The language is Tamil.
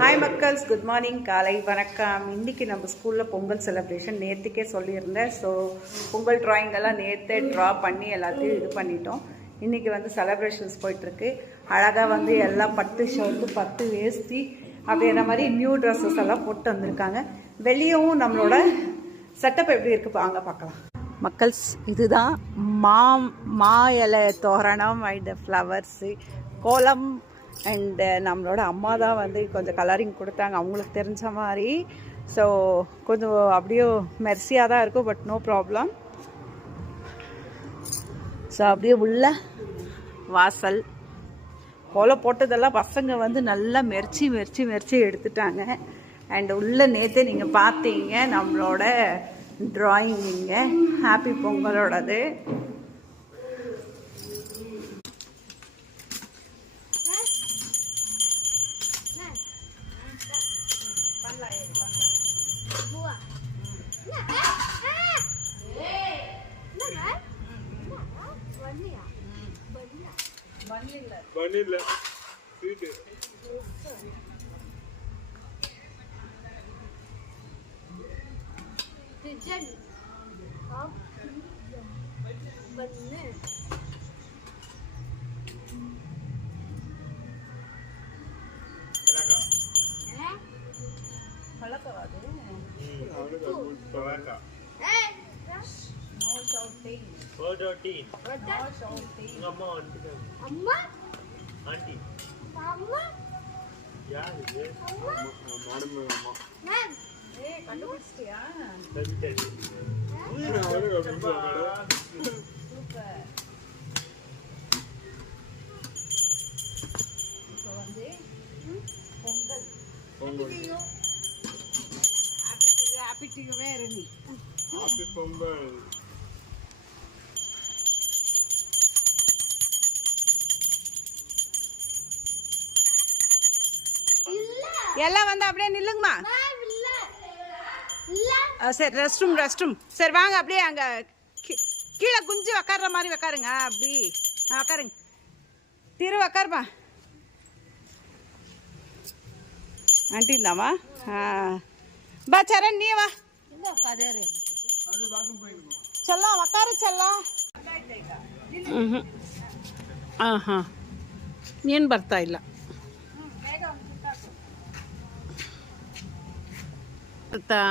ஹாய் மக்கள்ஸ், குட் மார்னிங், காலை வணக்கம். இன்றைக்கி நம்ம ஸ்கூலில் பொங்கல் செலிப்ரேஷன் நேற்றுக்கே சொல்லியிருந்தேன். ஸோ பொங்கல் ட்ராயிங்கெல்லாம் நேற்றே ட்ரா பண்ணி எல்லாத்தையும் இது பண்ணிட்டோம். இன்றைக்கி வந்து செலிப்ரேஷன்ஸ் போயிட்டுருக்கு. அழகாக எல்லாம் பட்டு ஷர்ட்டு, பட்டு வேஷ்டி அப்படின்ற மாதிரி நியூ ட்ரெஸ்ஸஸ் எல்லாம் போட்டு வந்திருக்காங்க. வெளியவும் நம்மளோட செட்டப் எப்படி இருக்குது வாங்க பார்க்கலாம். மக்கள்ஸ், இதுதான் மா இலை தோரணம் அண்ட் ஃப்ளவர்ஸு கோலம். அண்டு நம்மளோட அம்மா தான் கொஞ்சம் கலரிங் கொடுத்தாங்க அவங்களுக்கு தெரிஞ்ச மாதிரி. ஸோ கொஞ்சம் அப்படியே மெர்சியாக தான் இருக்கும், பட் நோ ப்ராப்ளம். ஸோ அப்படியே உள்ள வாசல் கோலம் போட்டதெல்லாம் பசங்க நல்லா மெர்ச்சி எடுத்துட்டாங்க. அண்ட் உள்ள நேற்றே நீங்கள் பார்த்தீங்க நம்மளோட ட்ராயிங்கிங்க happy பொங்கலோடது. vanilla sweet pigeon of vanilla palaka adu palaka no shouting amma auntie amma yaar ye madam amma ma'am hey kandupidichiya vegetarian super. இப்போ Pongal happy to you very happy Pongal. எல்லாம் அப்படியே நில்லுங்கம்மா. சரி, ரெஸ்ட் ரூம் சரி வாங்க. அப்படியே அங்கே கீழே குஞ்சு உக்காடுற மாதிரி உக்காருங்க. அப்படி உக்காருங்க, உக்காருப்பா. ஆண்டி இந்தாமா. பா சரண் நீ வா. செல்லாம் உக்காரு செல்லாம். ಆಹಾ ಏನು ಬರ್ತಾ ಇಲ್ಲ. ಆಯ್ತಾ?